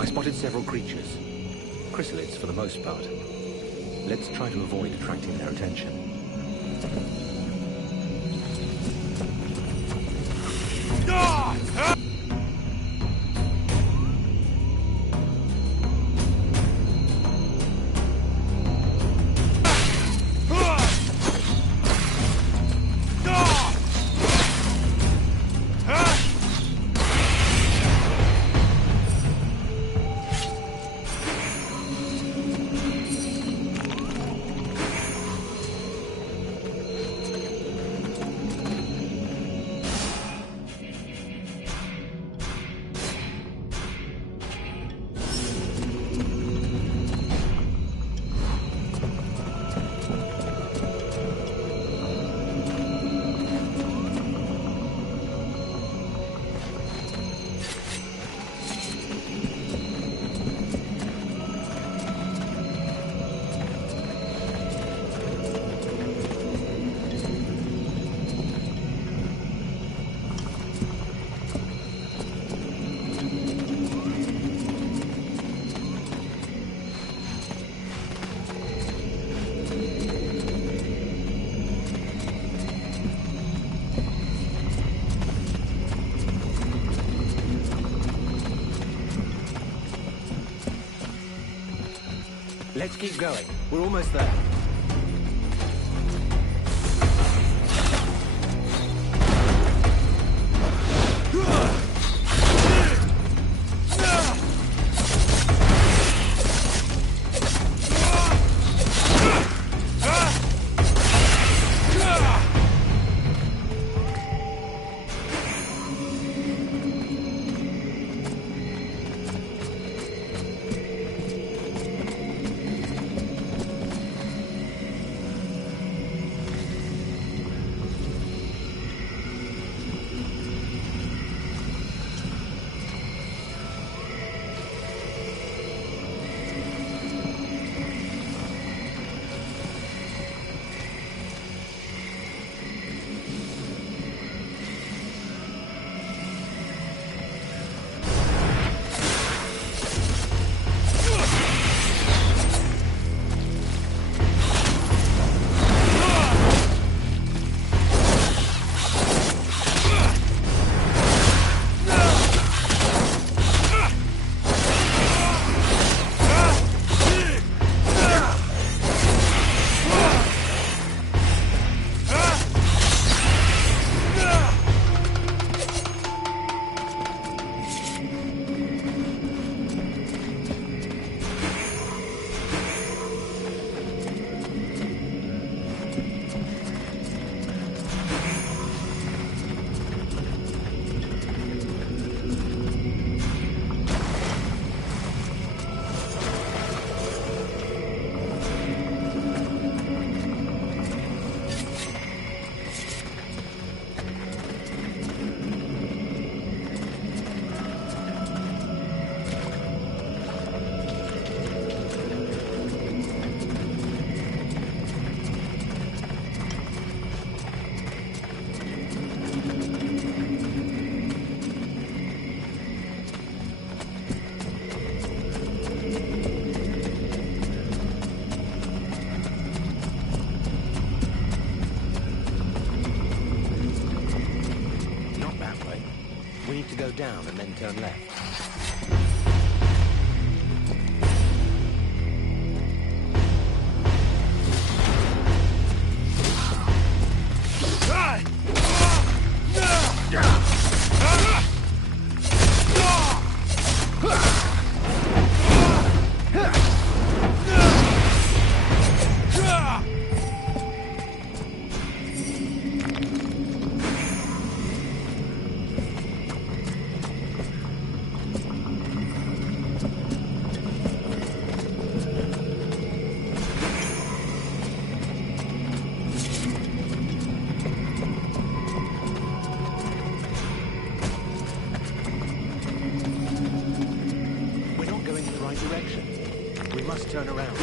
I spotted several creatures. Chrysalids for the most part. Let's try to avoid attracting their attention. Let's keep going. We're almost there. Down and then turn left. Turn around.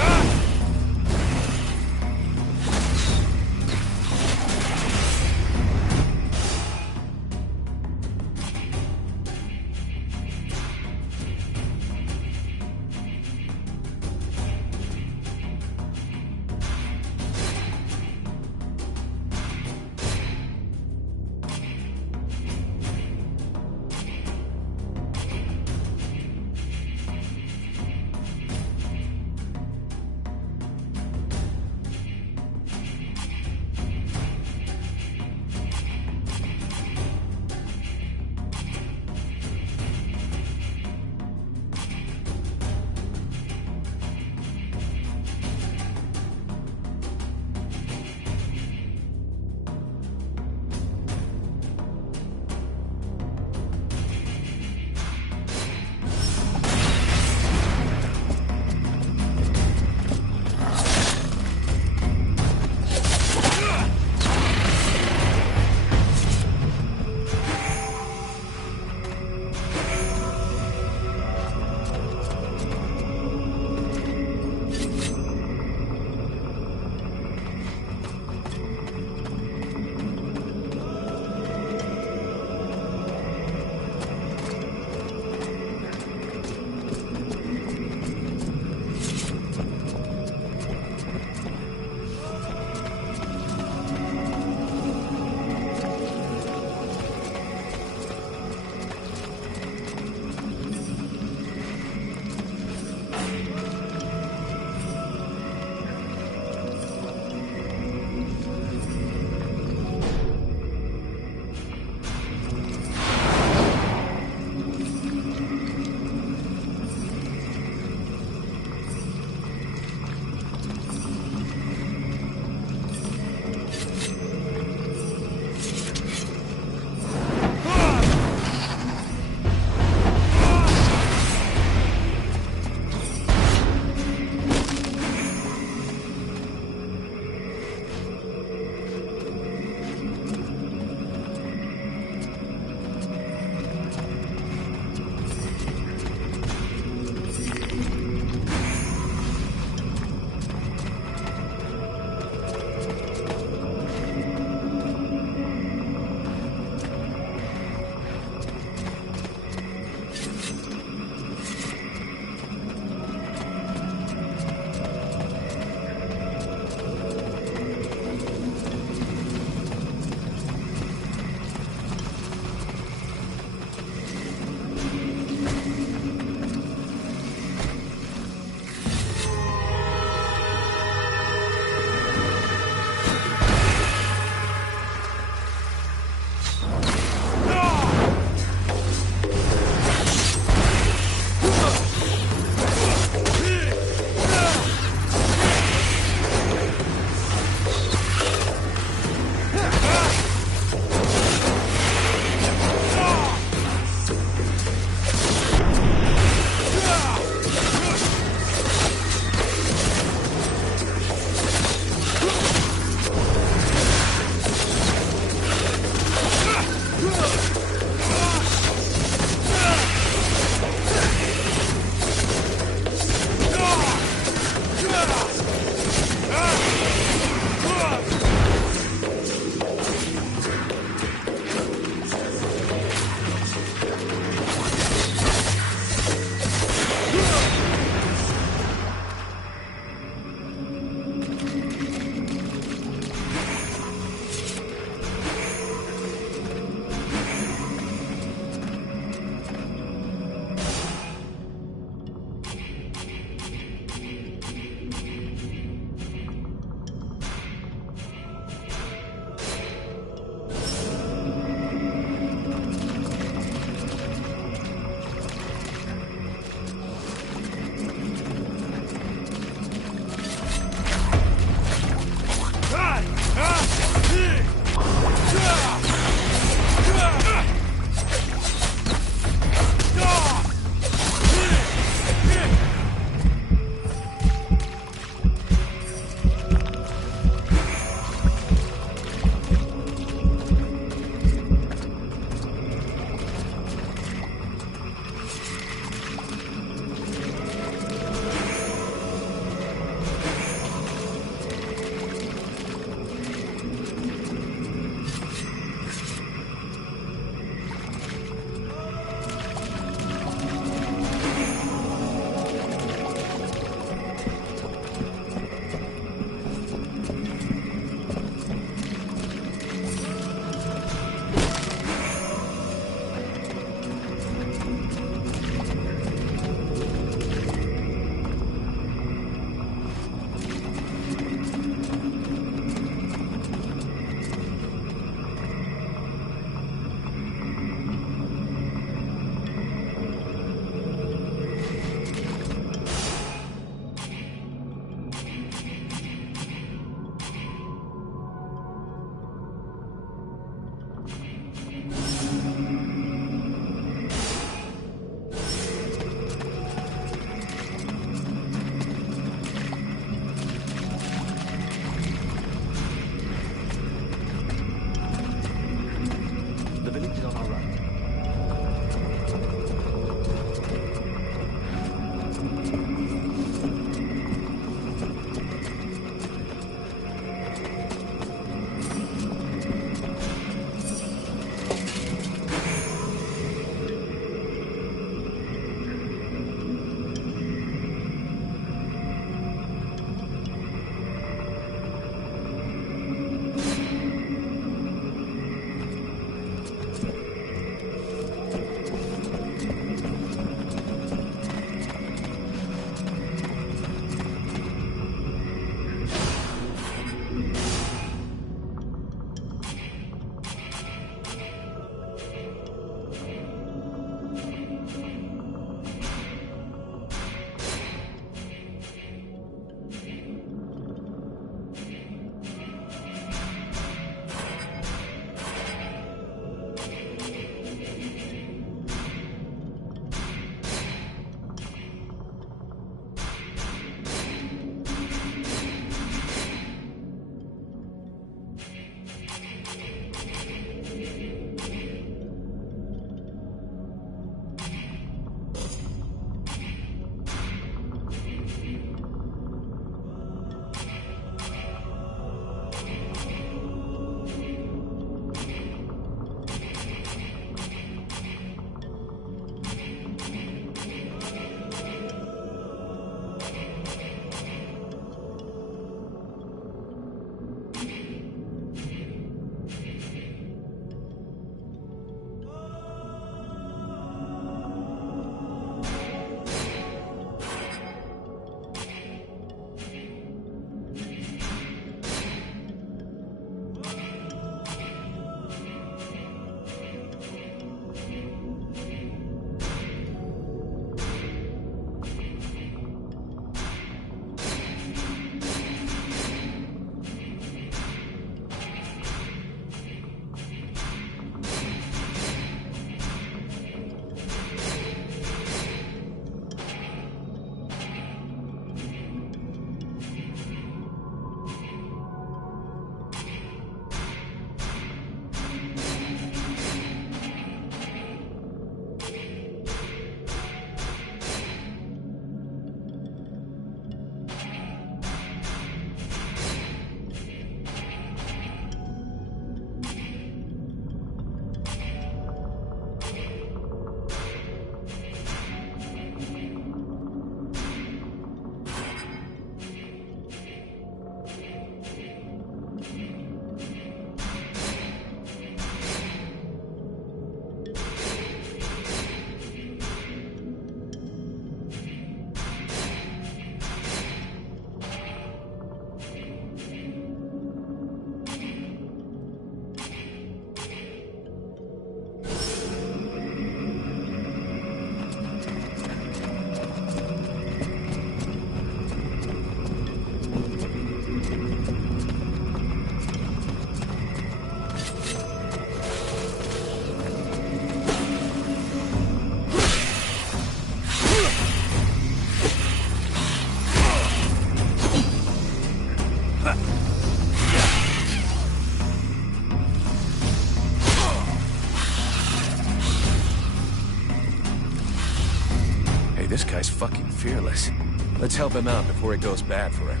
This guy's fucking fearless. Let's help him out before it goes bad for him.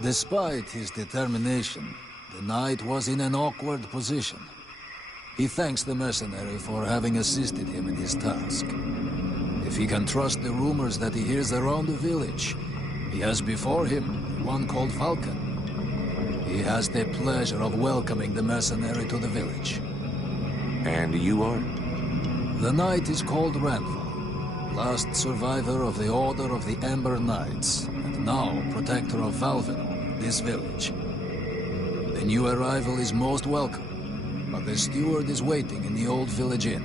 Despite his determination, the knight was in an awkward position. He thanks the mercenary for having assisted him in his task. If he can trust the rumors that he hears around the village, he has before him one called Falcon. He has the pleasure of welcoming the mercenary to the village. And you are? The knight is called Randall, last survivor of the Order of the Ember Knights, and now protector of Valvin, this village. The new arrival is most welcome, but the steward is waiting in the old village inn.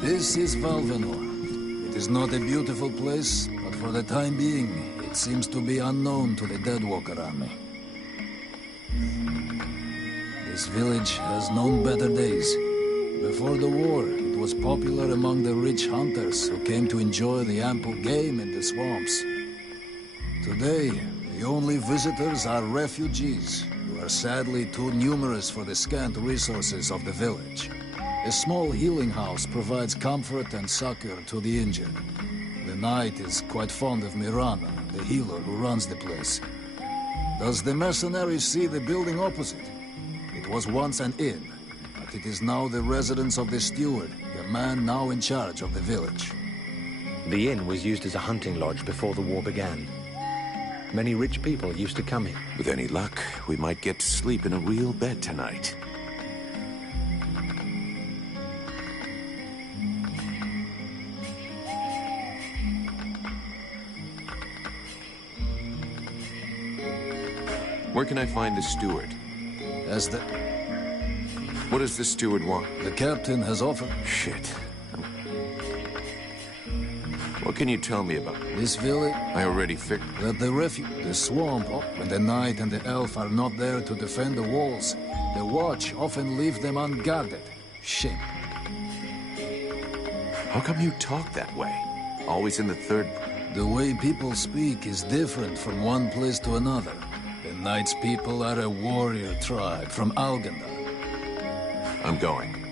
This is Valvenor. It is not a beautiful place, but for the time being, it seems to be unknown to the Deadwalker army. This village has known better days. Before the war, it was popular among the rich hunters who came to enjoy the ample game in the swamps. Today, the only visitors are refugees, who are sadly too numerous for the scant resources of the village. A small healing house provides comfort and succor to the injured. The knight is quite fond of Mirana, the healer who runs the place. Does the mercenary see the building opposite? It was once an inn, but it is now the residence of the steward, the man now in charge of the village. The inn was used as a hunting lodge before the war began. Many rich people used to come here. With any luck, we might get to sleep in a real bed tonight. Where can I find the steward? What does the steward want? The captain has offered... Shit. What can you tell me about this village? I already figured. That the swamp, when the knight and the elf are not there to defend the walls, the watch often leave them unguarded. Shame. How come you talk that way? Always in the third... The way people speak is different from one place to another. The Knight's people are a warrior tribe from Alganda. I'm going.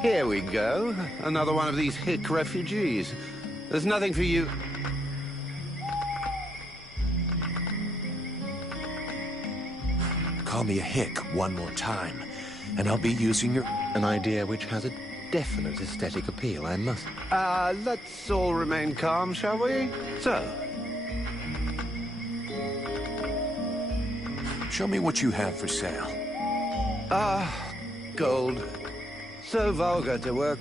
Here we go. Another one of these hick refugees. There's nothing for you... Call me a hick one more time, and I'll be using your... An idea which has a definite aesthetic appeal, I must... let's all remain calm, shall we? So, Show me what you have for sale. gold. So vulgar to work...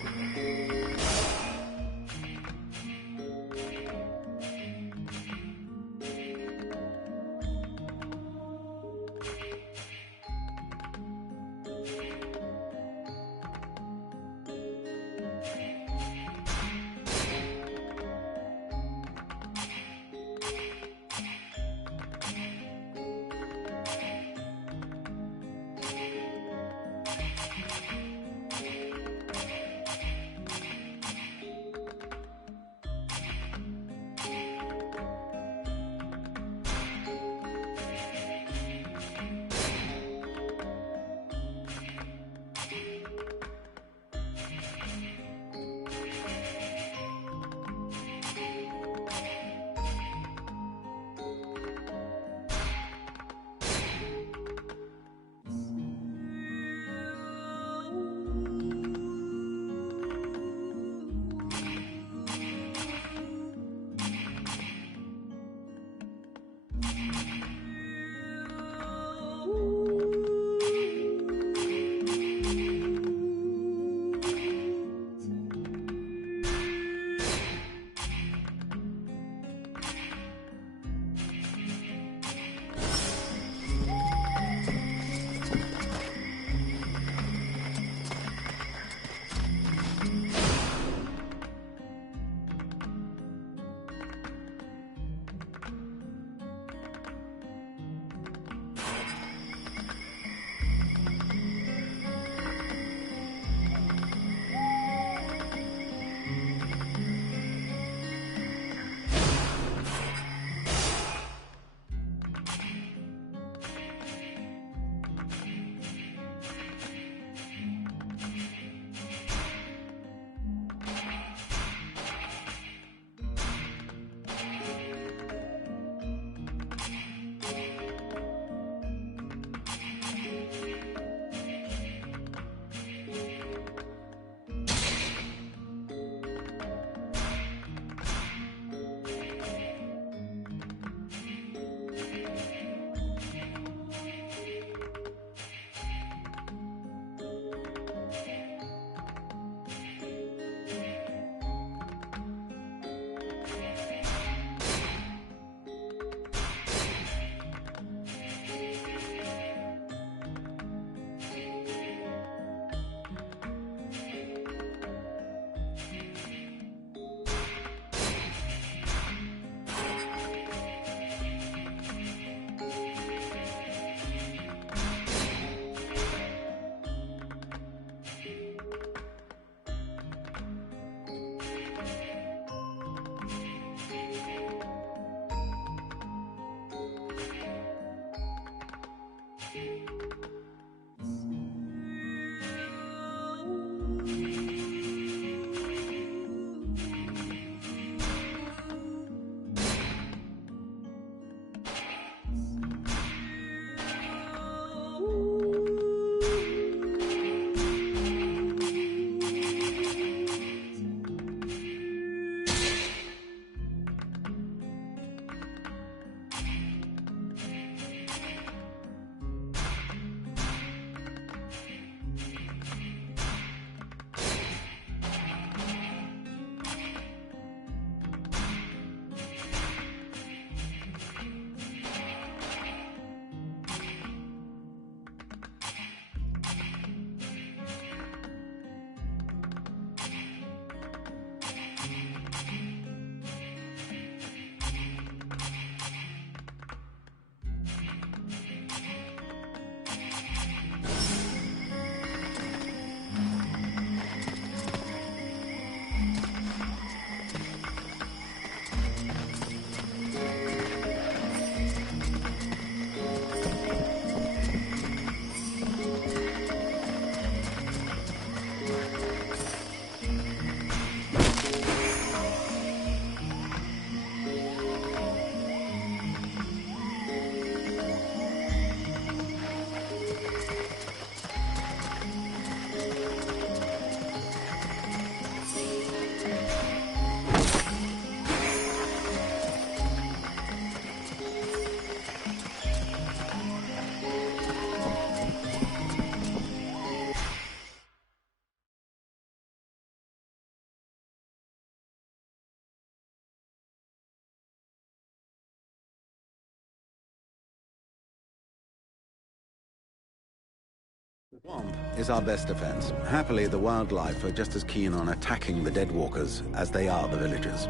Swamp is our best defense. Happily, the wildlife are just as keen on attacking the deadwalkers as they are the villagers.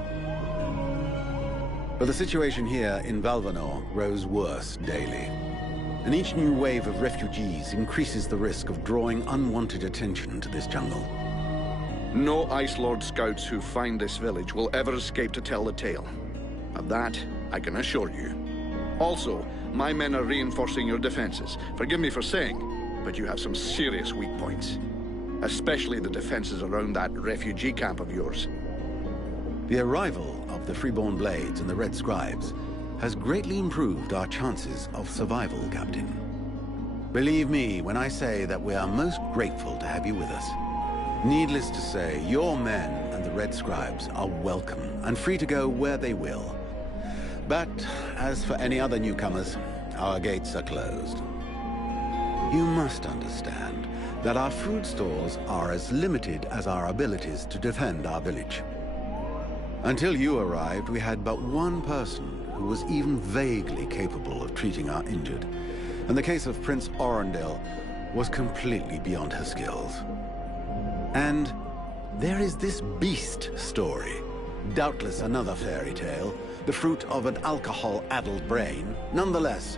But the situation here in Valvanor grows worse daily. And each new wave of refugees increases the risk of drawing unwanted attention to this jungle. No Ice Lord scouts who find this village will ever escape to tell the tale. Of that, I can assure you. Also, my men are reinforcing your defenses. Forgive me for saying, but you have some serious weak points. Especially the defenses around that refugee camp of yours. The arrival of the Freeborn Blades and the Red Scribes has greatly improved our chances of survival, Captain. Believe me when I say that we are most grateful to have you with us. Needless to say, your men and the Red Scribes are welcome and free to go where they will. But as for any other newcomers, our gates are closed. You must understand that our food stores are as limited as our abilities to defend our village. Until you arrived, we had but one person who was even vaguely capable of treating our injured. And the case of Prince Orendil was completely beyond her skills. And there is this beast story. Doubtless another fairy tale, the fruit of an alcohol-addled brain. Nonetheless,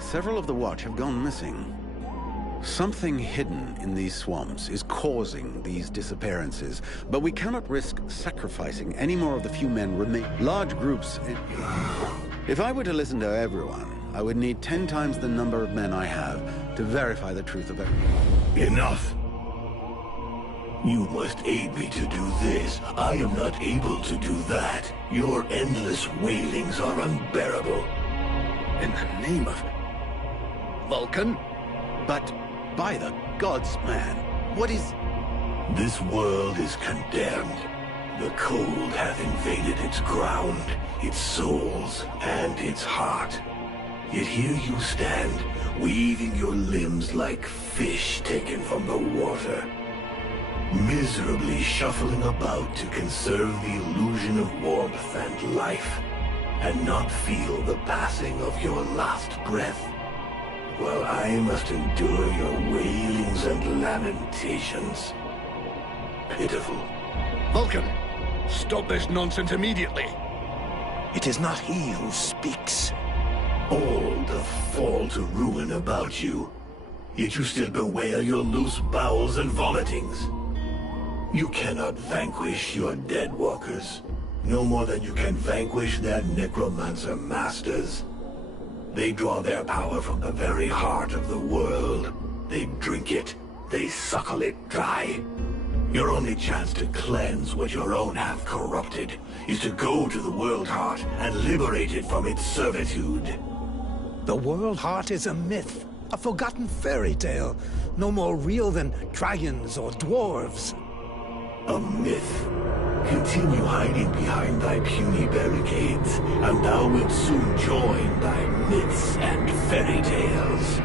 several of the Watch have gone missing. Something hidden in these swamps is causing these disappearances, but we cannot risk sacrificing any more of the few men remaining. Large groups... If I were to listen to everyone, I would need 10 times the number of men I have to verify the truth of it. Enough. You must aid me to do this. I am not able to do that. Your endless wailings are unbearable. In the name of... Vulcan? But, by the gods, man, what is... This world is condemned. The cold hath invaded its ground, its souls, and its heart. Yet here you stand, weaving your limbs like fish taken from the water. Miserably shuffling about to conserve the illusion of warmth and life, and not feel the passing of your last breath, while I must endure your wailings and lamentations. Pitiful. Vulcan, stop this nonsense immediately. It is not he who speaks. All doth fall to ruin about you, yet you still bewail your loose bowels and vomitings. You cannot vanquish your dead walkers, no more than you can vanquish their necromancer masters. They draw their power from the very heart of the world. They drink it, they suckle it dry. Your only chance to cleanse what your own have corrupted is to go to the World Heart and liberate it from its servitude. The World Heart is a myth, a forgotten fairy tale, no more real than dragons or dwarves. A myth. Continue hiding behind thy puny barricades, and thou wilt soon join thy myths and fairy tales.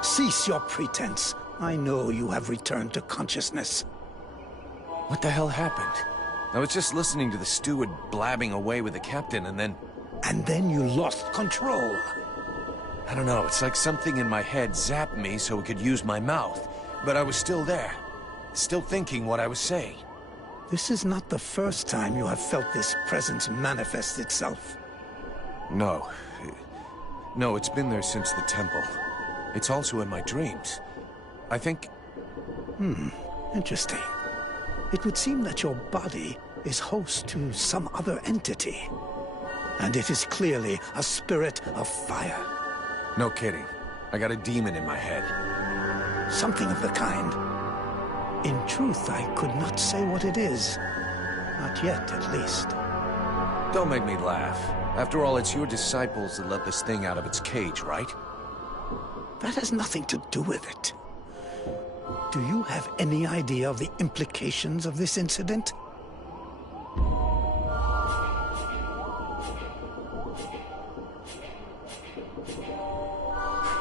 Cease your pretense. I know you have returned to consciousness. What the hell happened? I was just listening to the steward blabbing away with the captain, and then... And then you lost control. I don't know, it's like something in my head zapped me so it could use my mouth. But I was still there, still thinking what I was saying. This is not the first time you have felt this presence manifest itself. No. No, it's been there since the temple. It's also in my dreams. I think... Interesting. It would seem that your body is host to some other entity. And it is clearly a spirit of fire. No kidding. I got a demon in my head. Something of the kind. In truth, I could not say what it is. Not yet, at least. Don't make me laugh. After all, it's your disciples that let this thing out of its cage, right? That has nothing to do with it. Do you have any idea of the implications of this incident?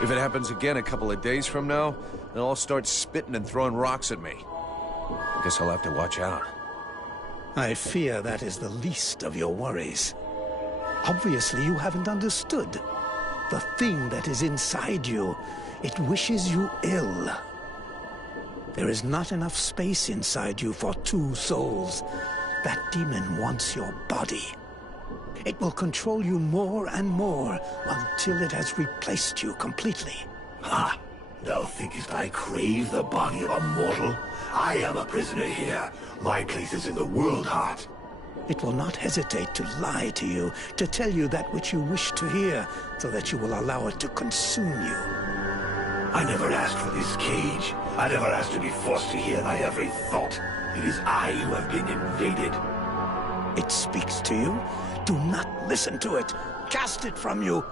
If it happens again a couple of days from now, they'll all start spitting and throwing rocks at me. Guess I'll have to watch out. I fear that is the least of your worries. Obviously, you haven't understood. The thing that is inside you, it wishes you ill. There is not enough space inside you for two souls. That demon wants your body. It will control you more and more until it has replaced you completely. Ha! Thou thinkest I crave the body of a mortal? I am a prisoner here. My place is in the world heart. It will not hesitate to lie to you, to tell you that which you wish to hear, so that you will allow it to consume you. I never asked for this cage. I never asked to be forced to hear thy every thought. It is I who have been invaded. It speaks to you. Do not listen to it. Cast it from you.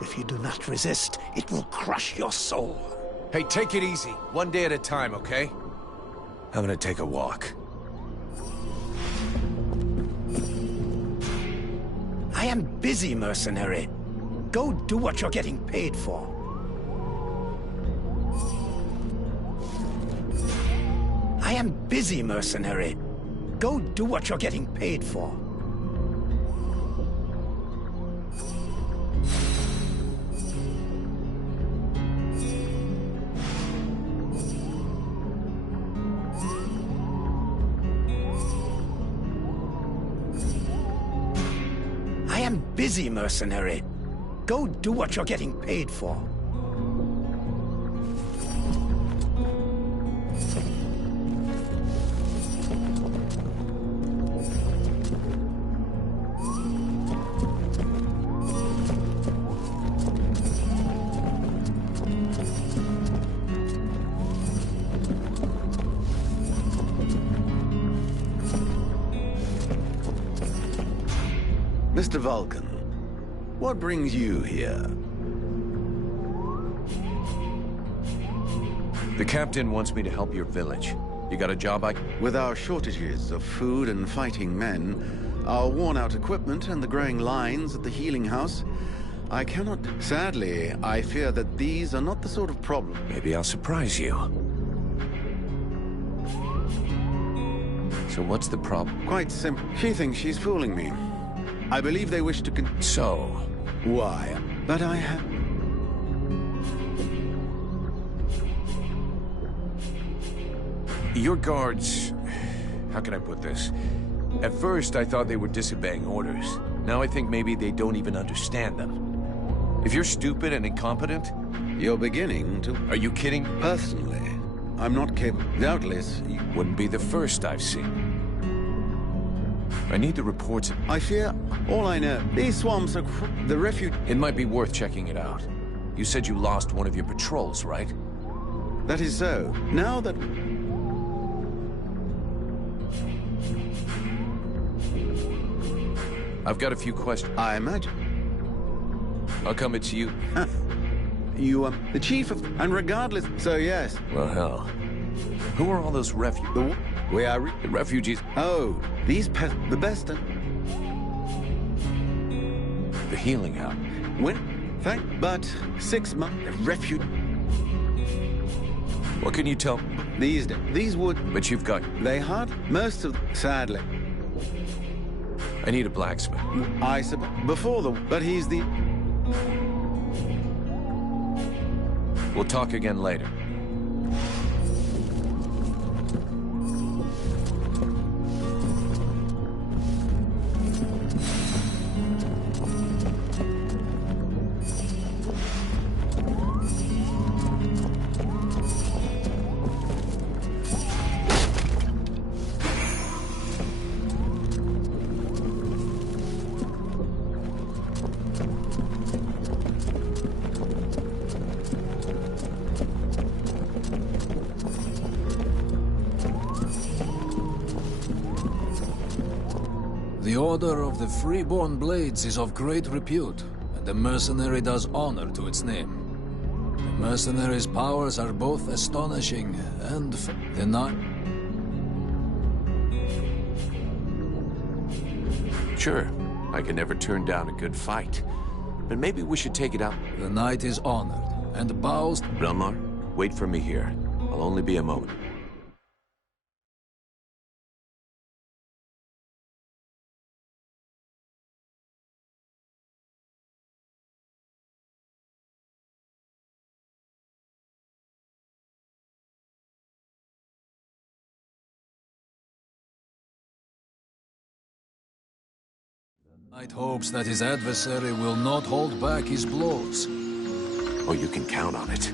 If you do not resist, it will crush your soul. Hey, take it easy. One day at a time, okay? I'm gonna take a walk. I am busy, mercenary. Go do what you're getting paid for. I am busy, mercenary. Go do what you're getting paid for. I am busy, mercenary. Go do what you're getting paid for. Mr. Vulcan, what brings you here? The captain wants me to help your village. You got a job With our shortages of food and fighting men, our worn-out equipment and the growing lines at the healing house, I cannot... Sadly, I fear that these are not the sort of problem... Maybe I'll surprise you. So what's the problem? Quite simple. She thinks she's fooling me. I believe they wish to So? Why? But I have... Your guards... How can I put this? At first, I thought they were disobeying orders. Now I think maybe they don't even understand them. If you're stupid and incompetent... You're beginning to... Are you kidding? Personally, I'm not capable... Doubtless, you... Wouldn't be the first I've seen. I need the reports. I fear... All I know, these swamps are... The refuge... It might be worth checking it out. You said you lost one of your patrols, right? That is so. Now that... I've got a few questions. I imagine... How come it's you? You, the chief of... And regardless... So, yes. Well, hell. Who are all those refugees? We are... The refugees... Oh, these pests... The best... The healing house. When? But 6 months... The refuge... What can you tell? These would... But you've got... They hard... Most of... Sadly. I need a blacksmith. I suppose... Before the... But he's the... We'll talk again later. The Order of the Freeborn Blades is of great repute, and the mercenary does honor to its name. The mercenary's powers are both astonishing and the night... Sure, I can never turn down a good fight. But maybe we should take it out. The knight is honored, and bows... Belmar, wait for me here. I'll only be a moment. Knight hopes that his adversary will not hold back his blows. Oh, you can count on it.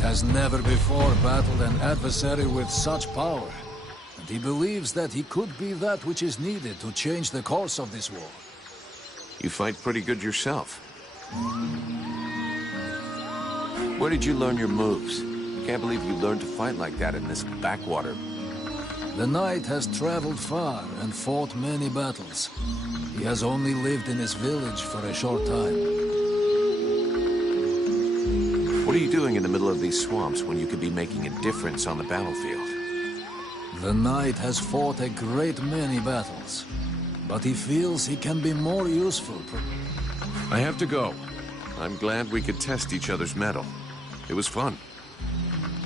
Has never before battled an adversary with such power, and he believes that he could be that which is needed to change the course of this war. You fight pretty good yourself. Where did you learn your moves? Can't believe you learned to fight like that in this backwater. The knight has traveled far and fought many battles. He has only lived in his village for a short time. What are you doing in the middle of these swamps when you could be making a difference on the battlefield? The knight has fought a great many battles, but he feels he can be more useful. I have to go. I'm glad we could test each other's mettle. It was fun.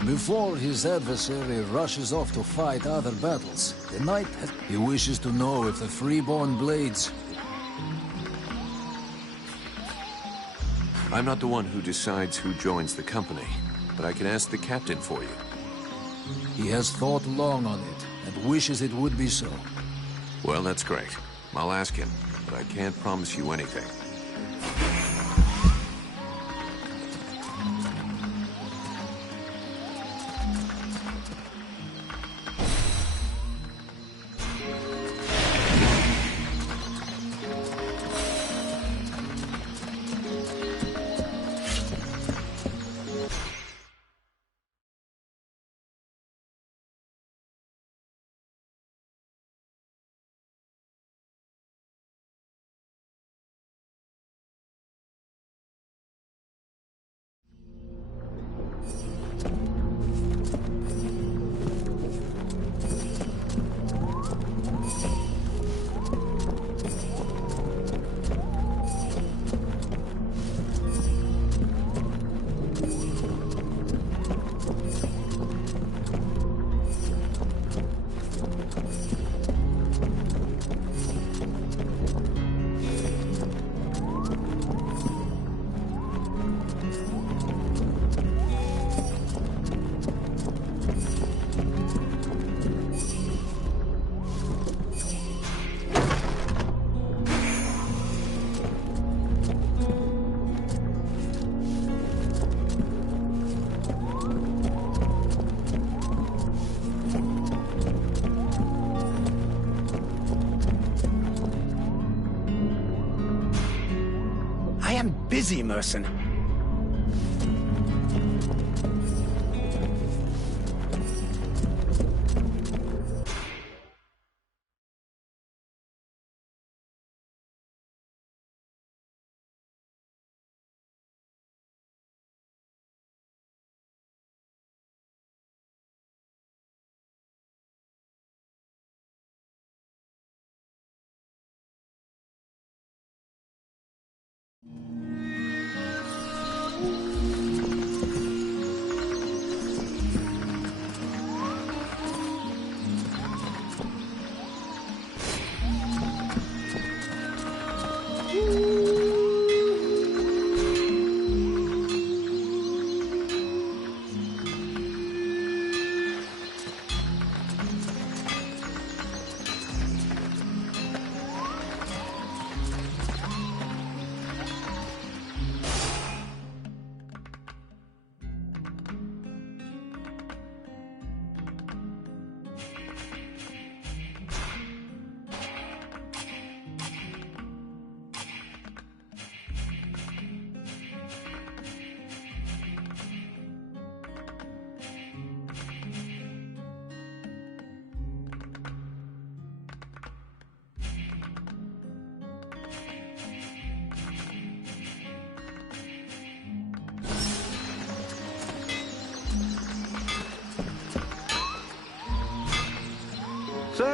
Before his adversary rushes off to fight other battles, the knight he wishes to know if the freeborn blades... I'm not the one who decides who joins the company, but I can ask the captain for you. He has thought long on it, and wishes it would be so. Well, that's great. I'll ask him, but I can't promise you anything. Busy, Merson.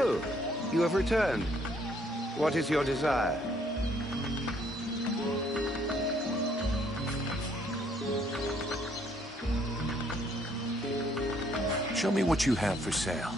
So, you have returned. What is your desire? Show me what you have for sale.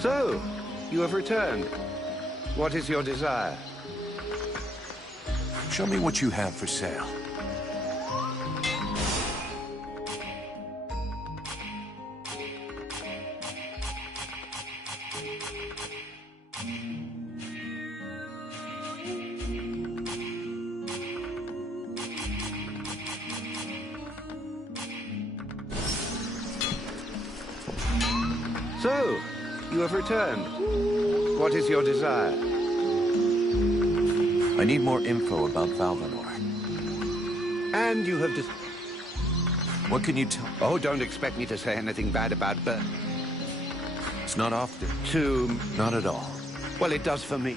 So, you have returned. What is your desire? Show me what you have for sale. So, you have returned. What is your desire? I need more info about Valvanor. And you have What can you tell? Oh, don't expect me to say anything bad about Bert. It's not often. Not at all. Well, it does for me.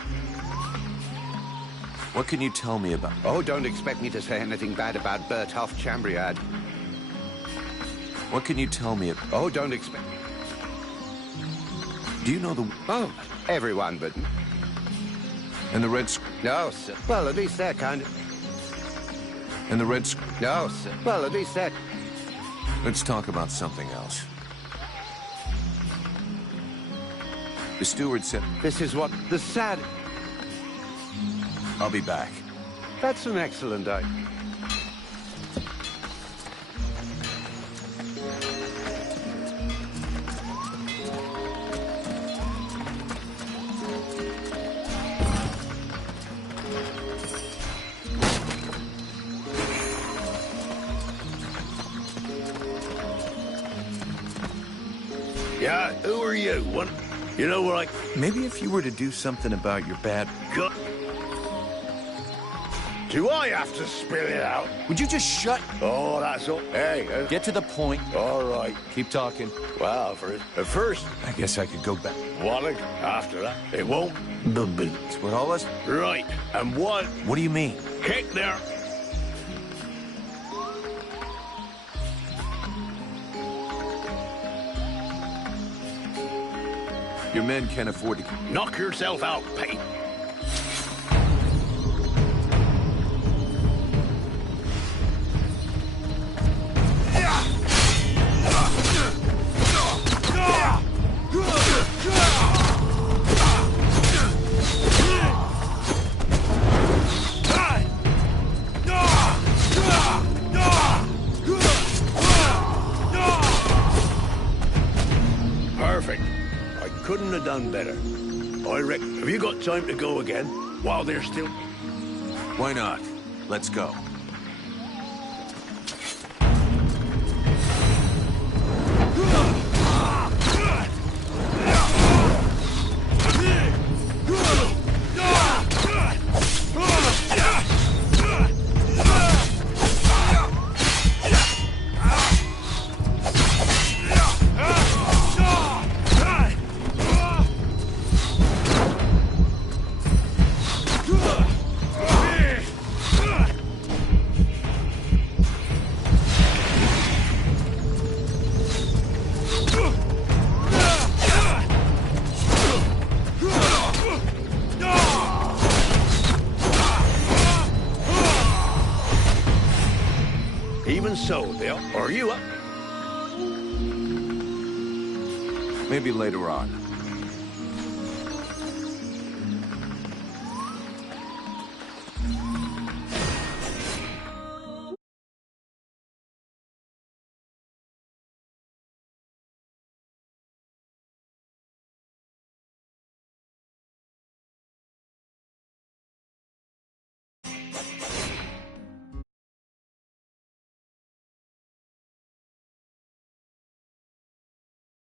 What can you tell me about? Oh, don't expect me to say anything bad about Berthoff Chambriad. What can you tell me about? Oh, don't expect... Do you know the... Oh, everyone but... And the Red... No, sir. Well, at least they're kind of... And the Red... No, sir. Well, at least they're... Let's talk about something else. The steward said... This is what... The sad... I'll be back. That's an excellent idea. Yeah, who are you? What? You know what Maybe if you were to do something about your bad... got? Do I have to spill it out? Would you just shut... Oh, that's all. Hey, Get to the point. all right. Keep talking. Well, at first, I guess I could go back. Wallach. After that, it won't. The boots. What all us... Right. And what? What do you mean? Kick there. Your men can't afford to... Knock yourself out, Pete. Perfect. I couldn't have done better. I reckon. Have you got time to go again? While they're still... Why not? Let's go. Even so, Bill, are you up? Maybe later on.